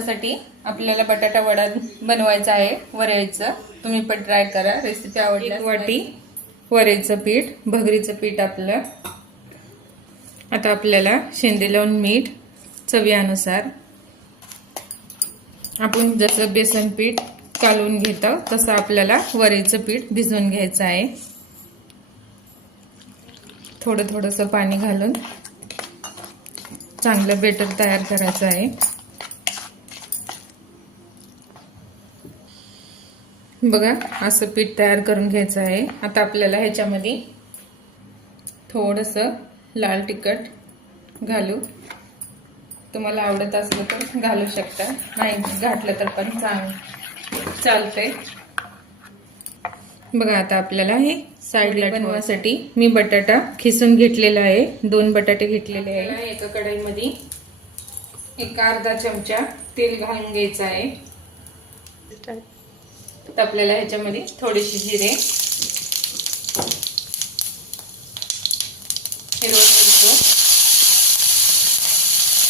वड्यासाठी आपल्याला बटाटा वडा बनवायचा आहे वरईचं. तुम्ही पण ट्राय करा. रेसिपी आवडली. 1 वाटी वरईचं पीठ, भगरीचं पीठ आपलं. आता आपल्याला शेंदे लावून मीठ चवीनुसार. आपण जसं बेसन पीठ कालवून घेतो तसं आपल्याला वरईचं पीठ भिजवून घ्यायचं आहे. थोडंसं पाणी घालून चांगलं बेटर तयार करायचं आहे. बघा असं पीठ तयार करून घ्यायचं आहे. आता आपल्याला ह्याच्यामध्ये थोडंसं लाल तिखट घालू. तुम्हाला आवडत असलं तर घालू शकता, नाही घातलं तर पण चालतंय. बघा आता आपल्याला हे साईडला बनवण्यासाठी मी बटाटा खिसून घेतलेला आहे. 2 बटाटे घेतलेले आहे. एका कढईमध्ये एक अर्धा चमचा तेल घालून घ्यायचं आहे. तर आपल्याला ह्याच्यामध्ये थोडेसे जिरे, हिरवी मिरची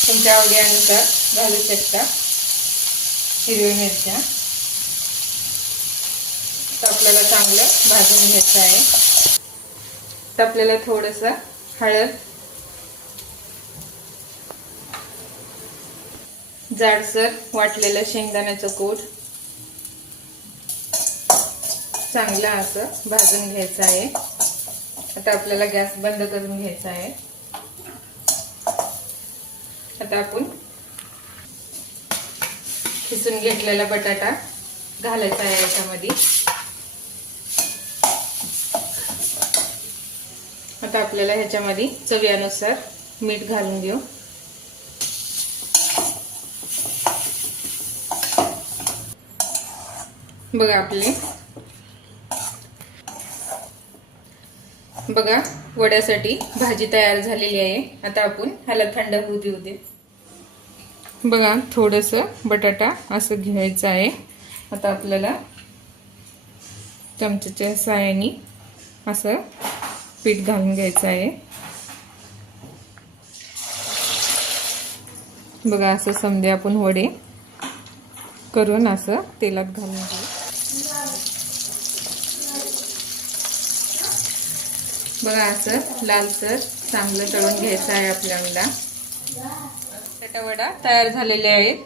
तुमच्या आवडीनुसार घालू शकता. हिरवी मिरच्या तर आपल्याला चांगलं भाजून घ्यायचं आहे. तर आपल्याला थोडंसं हळद, जाडसर वाटलेलं शेंगदाण्याचं कूट चांगलं असं भाजून घ्यायचं आहे. आता आपल्याला गॅस बंद करून घ्यायचा आहे. आता आपण खिसून घेतलेला बटाटा घालायचा आहे याच्यामध्ये. आता आपल्याला ह्याच्यामध्ये चवीनुसार मीठ घालून घेऊ. बघा वड्यासाठी भाजी तयार झालेली आहे. आता आपण ह्याला थंड होऊ देऊ दे. बघा थोडंसं बटाटा असं घ्यायचं आहे. आता आपल्याला चमच्याच्या साहाय्याने असं पीठ घालून घ्यायचं आहे. बघा असं समजा आपण वडे करून असं तेलात घालून घेऊ. बघा असं लालसर चांगलं तळून घ्यायचं आहे आपल्याला. बटाटा वडा तयार झालेले आहेत.